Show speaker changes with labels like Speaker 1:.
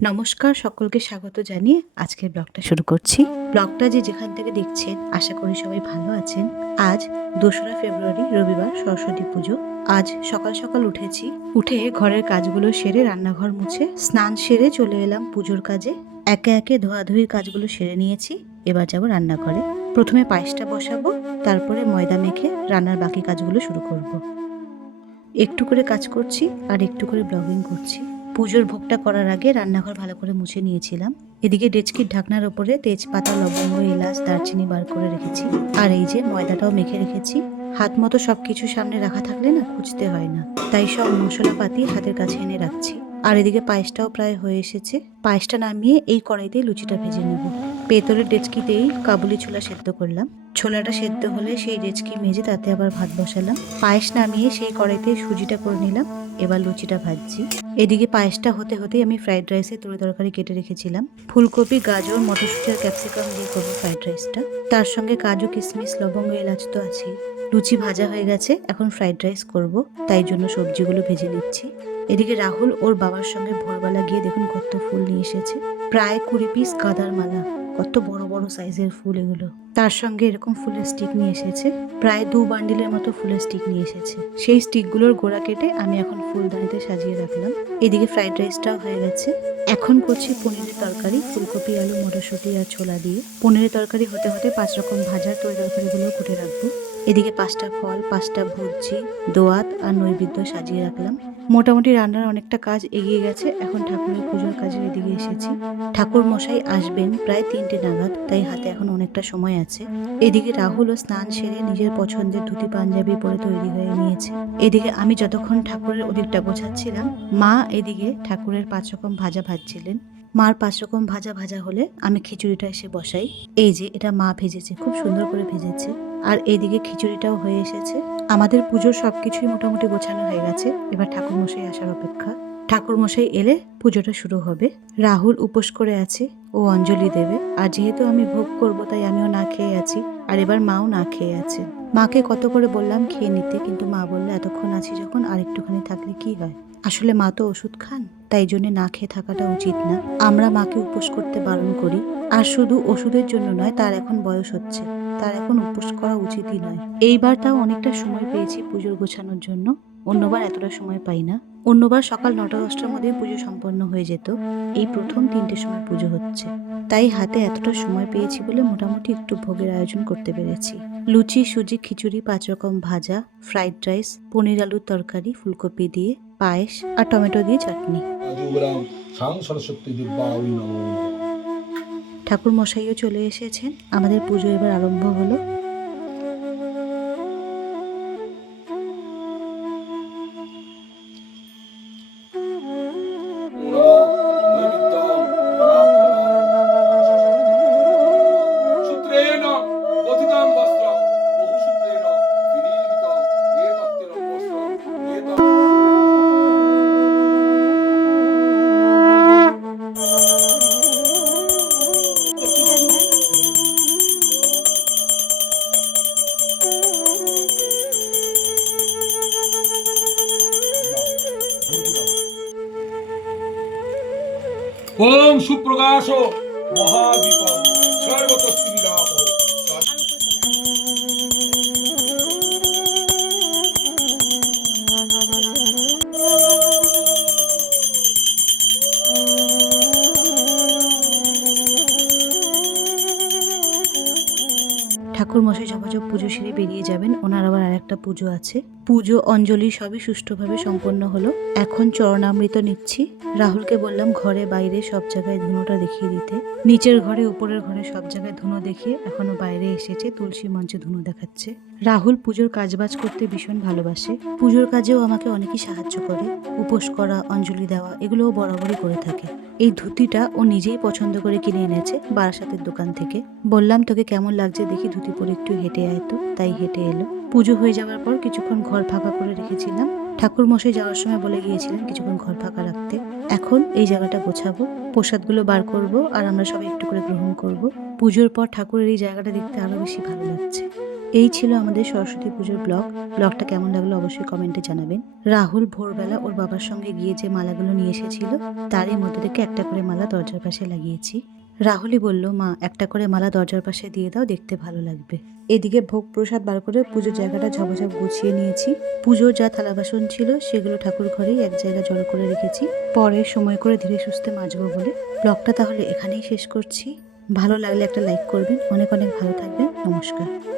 Speaker 1: নমস্কার, সকলকে স্বাগত জানিয়ে আজকের ব্লগটা শুরু করছি। ব্লগটা যে যেখান থেকে দেখছেন, আশা করি সবাই ভালো আছেন। আজ দোসরা ফেব্রুয়ারি, রবিবার সরস্বতী পুজো। আজ সকাল সকাল উঠেছি, উঠে ঘরের কাজগুলো সেরে রান্নাঘর মুছে স্নান সেরে চলে এলাম পুজোর কাজে। একে একে ধোয়াধুয়ির কাজগুলো সেরে নিয়েছি, এবার যাব রান্নাঘরে। প্রথমে পায়েসটা বসাবো, তারপরে ময়দা মেখে রান্নার বাকি কাজগুলো শুরু করব। একটু করে কাজ করছি আর একটু করে ব্লগিং করছি। পুজোর ভোগটা করার আগে রান্নাঘর ভালো করে মুছে নিয়েছিলাম। এদিকে ডেচকির ঢাকনার ওপরে তেজপাতা, লবঙ্গ, এলাচ, দারচিনি বার করে রেখেছি। আর এই যে ময়দাটাও মেখে রেখেছি। হাত মতো সবকিছু সামনে রাখা থাকলে না খুঁজতে হয় না। তাই সব মশলাপাতি হাতের কাছে এনে রাখছি। আর এদিকে পায়েসটাও প্রায় হয়ে এসেছে। পায়েসটা নামিয়ে এই কড়াইতেই লুচিটা ভেজে নেব। পেতলের ডেচকিতেই কাবুলি ছোলা সেদ্ধ করলাম। ছোলাটা সেদ্ধ হলে সেই ডেচকি মেজে তাতে আবার ভাত বসালাম। পায়েস নামিয়ে সেই কড়াইতে সুজিটা করে নিলাম। এবার লুচিটা ভাজছি। এদিকে পায়েসটা হতে হতেই আমি ফ্রাইড রাইসের তরি তরকারি কেটে রেখেছিলাম। ফুলকপি, গাজর, মটরশুঁটি আর ক্যাপসিকাম দিয়ে করব ফ্রাইড রাইসটা। তার সঙ্গে কাজু, কিশমিশ, লবঙ্গ, এলাচ তো আছেই। লুচি ভাজা হয়ে গেছে, এখন ফ্রাইড রাইস করব। তাই জন্য সবজিগুলো ভেজে নিচ্ছি। এদিকে রাহুল ওর বাবার সঙ্গে ভোরবেলা গিয়ে দেখুন কত ফুল নিয়ে এসেছে। প্রায় কুড়ি পিস গাঁদার মালা। কত বড় বড় সাইজের ফুল এগুলো। তার সঙ্গে এরকম ফুলের স্টিক নিয়ে এসেছে। প্রায় দু বান্ডিলের মতো ফুলের স্টিক নিয়ে এসেছে। সেই স্টিকগুলোর গোড়া কেটে আমি এখন ফুলদানিতে সাজিয়ে রাখলাম। এদিকে ফ্রাইড রাইসটাও হয়ে গেছে। এখন করছি পনিরের তরকারি, ফুলকপি, আলু, মটরশুঁটি আর ছোলা দিয়ে। পনিরের তরকারি হতে হতে পাঁচ রকম ভাজার তরি তরকারিগুলো কুটে রাখব। এদিকে পাঁচটা ফল, পাঁচটা ভুজি দোয়াত আর নৈবেদ্য সাজিয়ে রাখলাম। মোটামুটি রান্নার অনেকটা কাজ এগিয়ে গেছে। এখন ঠাকুরের পুজোর কাজের এদিকে এসেছি। ঠাকুর মশাই আসবেন প্রায় তিনটে নাগাদ, তাই হাতে এখন অনেকটা সময় আছে। এদিকে রাহুলও স্নান সেরে নিজের পছন্দের ধুতি, পাঞ্জাবি পরে তৈরি হয়ে নিয়েছে। এদিকে আমি যতক্ষণ ঠাকুরের ওদিকটা গোছাচ্ছিলাম, মা এদিকে ঠাকুরের পাঁচ রকম ভাজা ভাজছিলেন। মার পাঁচ রকম ভাজা ভাজা হলে আমি খিচুড়িটা এসে বসাই। এই যে, এটা মা ভেজেছে, খুব সুন্দর করে ভেজেছে। আর এইদিকে খিচুড়িটাও হয়ে এসেছে। আমাদের পুজোর সবকিছুই মোটামুটি গোছানো হয়ে গেছে। এবার ঠাকুরমশাই আসার অপেক্ষা। ঠাকুরমশাই এলে পুজোটা শুরু হবে। রাহুল উপোস করে আছে, ও অঞ্জলি দেবে। আর যেহেতু আমি ভোগ করব, তাই আমিও না খেয়ে আছি। আর এবার মাও না খেয়ে আছে। মাকে কত করে বললাম খেয়ে নিতে, কিন্তু মা বলল, এতক্ষণ আছি যখন আর একটুখানি থাকলে কি হয়? আসলে মা তো ওষুধ খান, তাই জন্য না খেয়ে থাকাটা উচিত না। আমরা মাকে উপোস করতে বারণ করি, আর শুধু ওষুধের জন্য নয়, তার এখন বয়স হচ্ছে, তার এখন উপোস করা উচিতই নয়। এইবার তাও অনেকটা সময় পেয়েছি পুজোর গোছানোর জন্য। অন্যবার এতটা সময় পাই না। অন্যবার সকাল নটা দশটার মধ্যে পুজো সম্পন্ন হয়ে যেত। এই প্রথম তিনটের সময় পুজো হচ্ছে। তাই হাতে এতটা সময় পেয়েছি বলে মোটামুটি একটু ভোগের আয়োজন করতে পেরেছি। লুচি সুজি খিচুড়ি পাঁচ রকম ভাজা ফ্রাইড রাইস পনির আলুর তরকারি ফুলকপি দিয়ে পায়েস আর টমেটো দিয়ে চাটনি। ঠাকুর মশাইও চলে এসেছেন। আমাদের পুজো এবার আরম্ভ হলো।
Speaker 2: ওম সুপ্রকাশ মহাদীপ সর্বতস্তিরাপ
Speaker 1: ঠাকুর মশাই ঝপাঝপ পুজো সেরে বেরিয়ে যাবেন, ওনার আবার আরেকটা পুজো আছে। পুজো, অঞ্জলি সবই সুষ্ঠুভাবে সম্পন্ন হলো। এখন চরণামৃত নিচ্ছি। রাহুলকে বললাম, ঘরে, বাইরে সব জায়গায় ধুনোটা দেখিয়ে দিতে। নিচের ঘরে, উপরের ঘরে সব জায়গায় ধুনো দেখিয়ে এখনও বাইরে এসেছে, তুলসী মঞ্চে ধুনো দেখাচ্ছে। রাহুল পুজোর কাজবাজ করতে ভীষণ ভালোবাসে। পুজোর কাজেও আমাকে অনেকই সাহায্য করে। উপোস করা, অঞ্জলি দেওয়া, এগুলোও বরাবরই করে থাকে। এই ধুতিটা ও নিজেই পছন্দ করে কিনে এনেছে বারাসাতের দোকান থেকে। বললাম, তোকে কেমন লাগছে দেখি ধুতি পরে একটু হেঁটে আয় তো। তাই হেঁটে এলো। পুজো হয়ে যাওয়ার পর কিছুক্ষণ ঘর ফাঁকা করে রেখেছিলাম। ঠাকুর মশাই যাওয়ার সময় বলে গিয়েছিলেন কিছুক্ষণ ঘর ফাঁকা রাখতে। এখন এই জায়গাটা গোছাবো, প্রসাদগুলো বার করব আর আমরা সবাই একটু করে গ্রহণ করব। পুজোর পর ঠাকুরের এই জায়গাটা দেখতে আরও বেশি ভালো লাগছে। এই ছিল আমাদের সরস্বতী পুজোর ব্লগ। ব্লগটা কেমন লাগল অবশ্যই কমেন্টে জানাবেন। রাহুল ভোরবেলা ওর বাবার সঙ্গে গিয়ে যে মালাগুলো নিয়ে এসেছিল, তারই মধ্যে থেকে একটা করে মালা দরজার পাশে লাগিয়েছি। রাহুলই বলল, মা, একটা করে মালা দরজার পাশে দিয়ে দাও, দেখতে ভালো লাগবে। এদিকে ভোগ প্রসাদ বার করে পুজোর জায়গাটা ঝকঝক গুছিয়ে নিয়েছি। পুজোর যা থালা বাসন ছিল, সেগুলো ঠাকুর ঘরেই এক জায়গায় জড়ো করে রেখেছি। পরে সময় করে ধীরে সুস্থে মাজবো বলে। ব্লগটা তাহলে এখানেই শেষ করছি। ভালো লাগলে একটা লাইক করবেন। অনেক অনেক ভালো থাকবেন। নমস্কার।